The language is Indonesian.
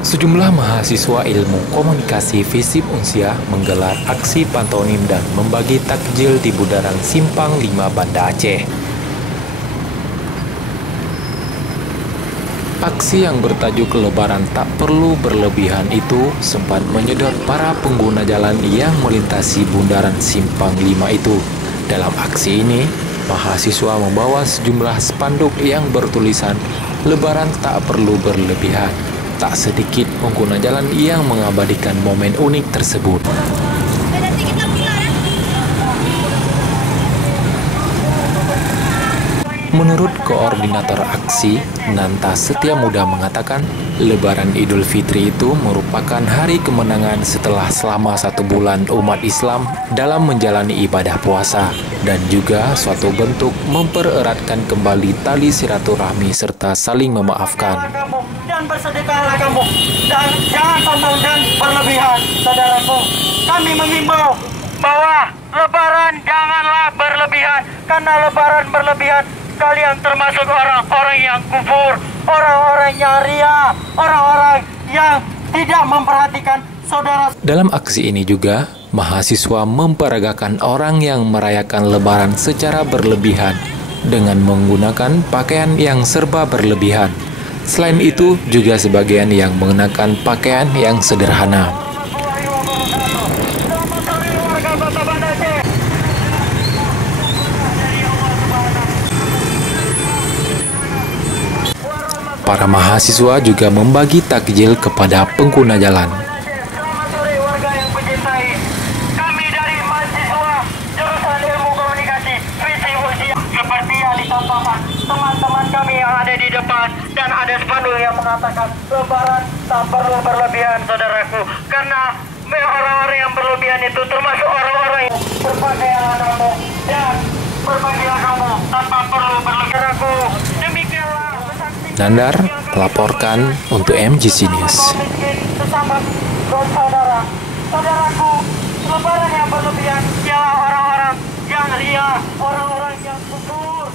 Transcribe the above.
Sejumlah mahasiswa ilmu komunikasi FISIP Unsia menggelar aksi pantonim dan membagi takjil di bundaran Simpang 5 Banda Aceh. Aksi yang bertajuk Lebaran Tak Perlu Berlebihan itu sempat menyedot para pengguna jalan yang melintasi bundaran Simpang 5 itu. Dalam aksi ini, mahasiswa membawa sejumlah spanduk yang bertulisan Lebaran Tak Perlu Berlebihan. Tak sedikit pengguna jalan yang mengabadikan momen unik tersebut. Menurut koordinator aksi, Nanta Setia Muda mengatakan, Lebaran Idul Fitri itu merupakan hari kemenangan setelah selama 1 bulan umat Islam dalam menjalani ibadah puasa, dan juga suatu bentuk mempereratkan kembali tali silaturahmi serta saling memaafkan. Dan bersedekahlah kamu, dan jangan sombong dan berlebihan, saudaraku. Kami mengimbau bahwa Lebaran janganlah berlebihan, karena Lebaran berlebihan kalian termasuk orang-orang yang kufur, orang-orang yang ria, orang-orang yang tidak memperhatikan saudara. Dalam aksi ini juga, mahasiswa memperagakan orang yang merayakan Lebaran secara berlebihan dengan menggunakan pakaian yang serba berlebihan. Selain itu, juga sebagian yang mengenakan pakaian yang sederhana. Para mahasiswa juga membagi takjil kepada pengguna jalan. Selamat sore warga yang pencintai. Kami dari mahasiswa jurusan ilmu komunikasi FISIP Unsia. Seperti yang disampaikan teman-teman kami yang ada di depan, dan ada spanduk yang mengatakan Lebaran tak perlu berlebihan, saudaraku. Karena orang-orang yang berlebihan itu termasuk orang-orang yang berpakaian kamu dan berbagilah kamu tanpa perlu berlebihan. Demikianlah pesan Nandar melaporkan untuk MGC News. sesama saudara, saudaraku, Lebaran yang berlebihan ialah orang-orang yang ria, orang-orang yang kufur.